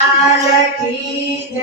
Alakide.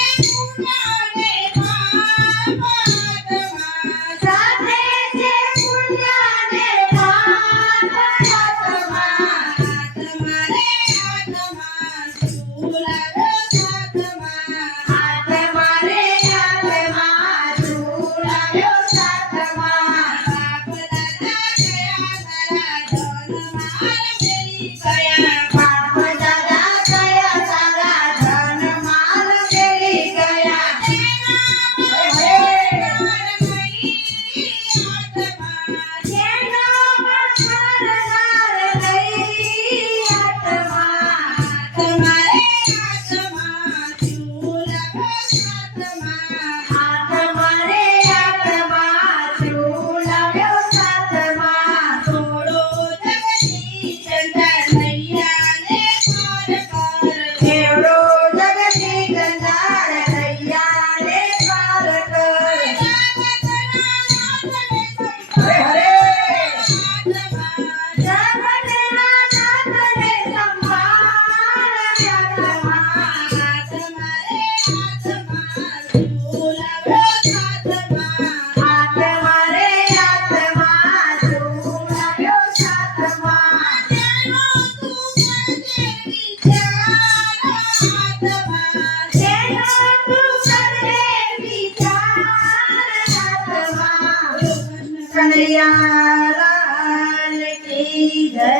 Kanaiya લાલ કી જય.